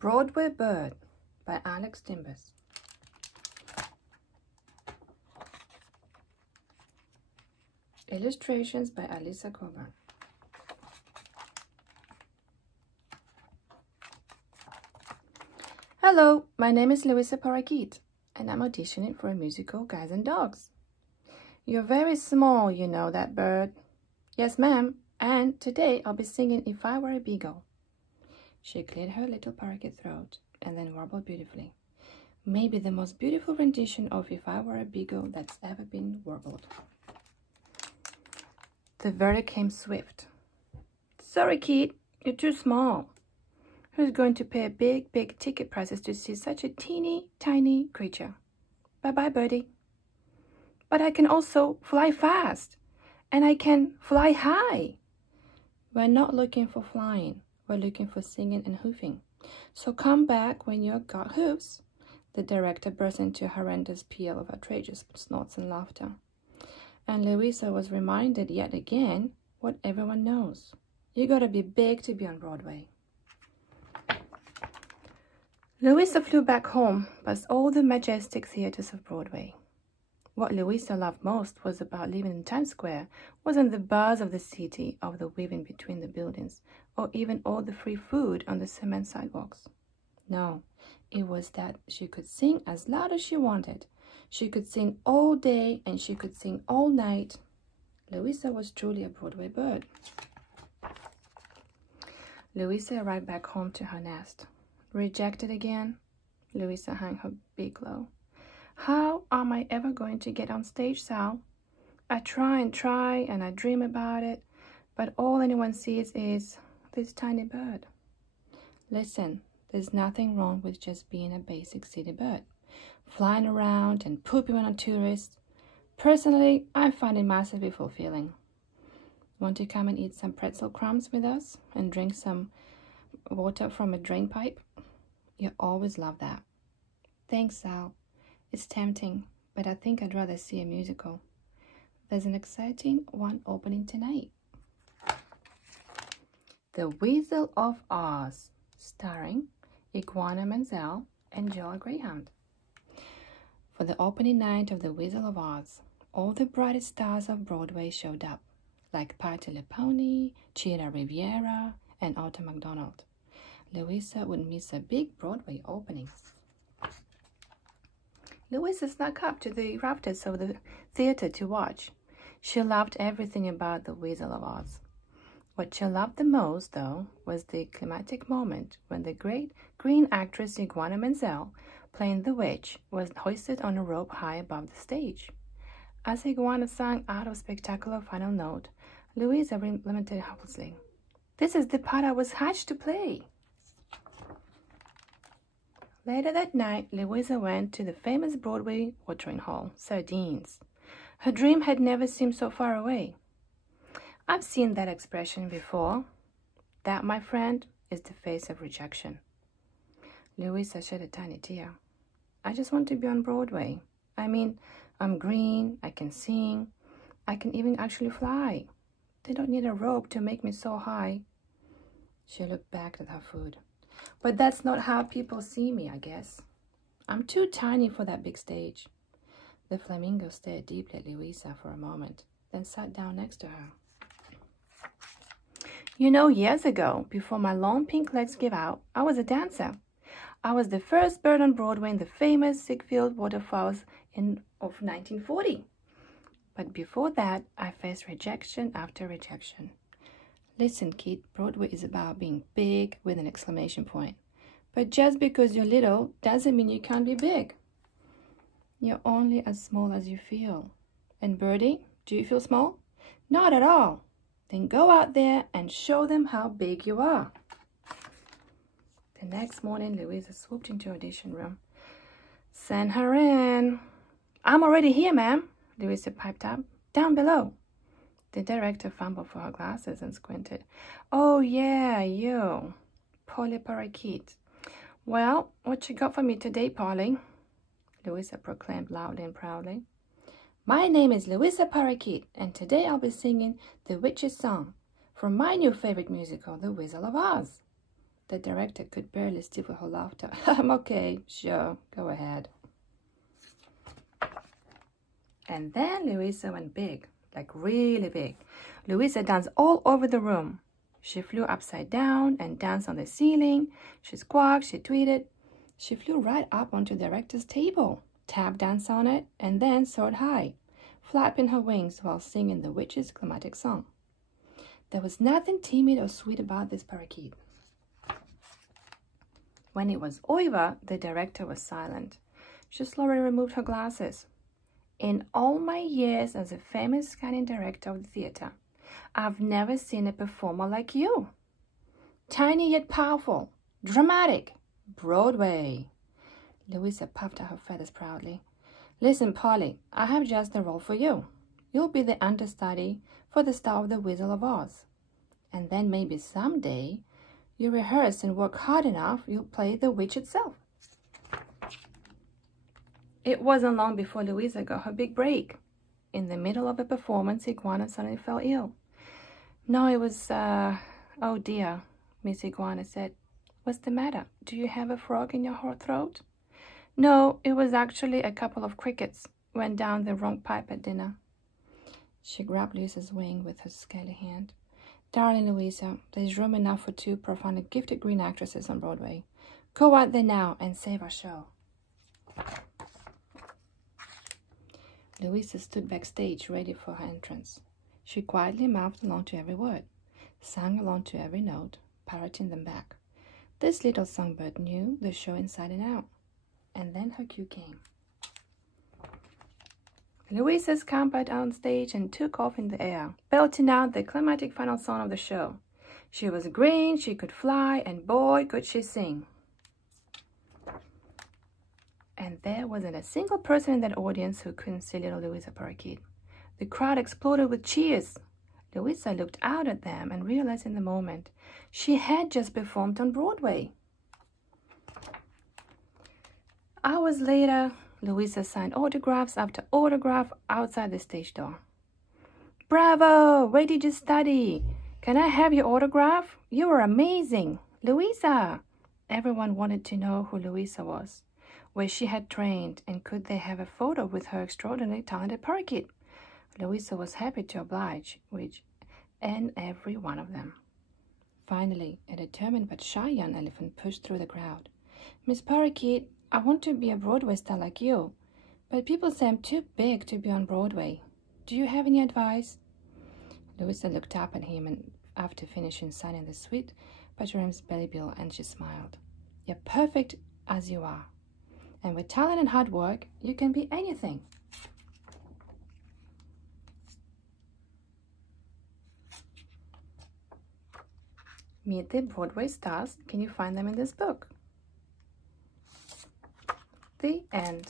Broadway Bird by Alex Timbers. Illustrations by Alisa Coburn. Hello, my name is Louisa Parakeet, and I'm auditioning for a musical, Guys and Dogs. You're very small, you know that, bird. Yes, ma'am, and today I'll be singing If I Were a Beagle. She cleared her little parakeet throat and then warbled beautifully. Maybe the most beautiful rendition of If I Were a Beagle that's ever been warbled. The verdict came swift. Sorry, kid, you're too small. Who's going to pay big, big ticket prices to see such a teeny, tiny creature? Bye-bye, birdie. But I can also fly fast, and I can fly high. We're not looking for flying. We're looking for singing and hoofing. So come back when you've got hooves. The director burst into a horrendous peal of outrageous snorts and laughter. And Louisa was reminded yet again what everyone knows. You gotta be big to be on Broadway. Louisa flew back home past all the majestic theaters of Broadway. What Louisa loved most was about living in Times Square wasn't the buzz of the city, of the weaving between the buildings, or even all the free food on the cement sidewalks. No, it was that she could sing as loud as she wanted. She could sing all day and she could sing all night. Louisa was truly a Broadway bird. Louisa arrived back home to her nest. Rejected again? Louisa hung her beak low. How am I ever going to get on stage, Sal? I try and I dream about it, but all anyone sees is this tiny bird. Listen, there's nothing wrong with just being a basic city bird, flying around and pooping on tourists. Personally, I find it massively fulfilling. Want to come and eat some pretzel crumbs with us and drink some water from a drain pipe? You always love that. Thanks, Sal. It's tempting, but I think I'd rather see a musical. There's an exciting one opening tonight. The Weasel of Oz, starring Iguana Menzel and Joel Greyhound. For the opening night of The Weasel of Oz, all the brightest stars of Broadway showed up, like Patti LuPone, Cheetah Riviera, and Otto MacDonald. Louisa wouldn't miss a big Broadway opening. Louisa snuck up to the rafters of the theater to watch. She loved everything about The Weasel of Oz. What she loved the most, though, was the climactic moment when the great green actress Iguana Menzel, playing the witch, was hoisted on a rope high above the stage. As Iguana sang out of spectacular final note, Louisa lamented helplessly, "This is the part I was hatched to play." Later that night, Louisa went to the famous Broadway watering hole, Sardines. Her dream had never seemed so far away. I've seen that expression before. That, my friend, is the face of rejection. Louisa shed a tiny tear. I just want to be on Broadway. I mean, I'm green, I can sing, I can even actually fly. They don't need a rope to make me so high. She looked back at her food. But that's not how people see me, I guess. I'm too tiny for that big stage. The flamingo stared deeply at Louisa for a moment, then sat down next to her. You know, years ago, before my long pink legs gave out, I was a dancer. I was the first bird on Broadway in the famous Ziegfeld Waterfalls of 1940. But before that, I faced rejection after rejection. Listen, kid, Broadway is about being big with an exclamation point. But just because you're little doesn't mean you can't be big. You're only as small as you feel. And Birdie, do you feel small? Not at all. Then go out there and show them how big you are. The next morning, Louisa swooped into the audition room. Send her in. I'm already here, ma'am, Louisa piped up. Down below. The director fumbled for her glasses and squinted. Oh, yeah, you. Polly Parakeet. Well, what you got for me today, Polly? Louisa proclaimed loudly and proudly. My name is Louisa Parakeet, and today I'll be singing The Witch's Song from my new favorite musical, The Weasel of Oz. The director could barely stifle her laughter. I'm okay, sure, go ahead. And then Louisa went big, like really big. Louisa danced all over the room. She flew upside down and danced on the ceiling. She squawked, she tweeted. She flew right up onto the director's table, tap danced on it, and then soared high, flapping her wings while singing the witch's climatic song. There was nothing timid or sweet about this parakeet. When it was over, the director was silent. She slowly removed her glasses. In all my years as a famous casting director of the theater, I've never seen a performer like you. Tiny yet powerful, dramatic, Broadway. Louisa puffed out her feathers proudly. Listen, Polly, I have just the role for you. You'll be the understudy for the star of the Wizard of Oz. And then maybe someday you rehearse and work hard enough, you'll play the witch itself. It wasn't long before Louisa got her big break. In the middle of a performance, Iguana suddenly fell ill. No, it was, oh dear, Miss Iguana said. What's the matter? Do you have a frog in your throat? No, it was actually a couple of crickets. Went down the wrong pipe at dinner. She grabbed Louisa's wing with her scaly hand. Darling Louisa, there's room enough for 2 profoundly gifted green actresses on Broadway. Go out there now and save our show. Louisa stood backstage ready for her entrance. She quietly mouthed along to every word, sang along to every note, parroting them back. This little songbird knew the show inside and out. And then her cue came. Louisa scampered on stage and took off in the air, belting out the climatic final song of the show. She was green, she could fly, and boy, could she sing. And there wasn't a single person in that audience who couldn't see little Louisa Parakeet. The crowd exploded with cheers. Louisa looked out at them and realized in the moment she had just performed on Broadway. Hours later, Louisa signed autographs after autograph outside the stage door. Bravo! Where did you study? Can I have your autograph? You were amazing! Louisa! Everyone wanted to know who Louisa was, where she had trained, and could they have a photo with her extraordinarily talented parakeet. Louisa was happy to oblige, and every one of them. Finally, a determined but shy young elephant pushed through the crowd. Miss Parakeet, I want to be a Broadway star like you, but people say I'm too big to be on Broadway. Do you have any advice? Louisa looked up at him and after finishing signing the sweet Patrum's belly bill, and she smiled. You're perfect as you are, and with talent and hard work, you can be anything. Meet the Broadway stars. Can you find them in this book? The end.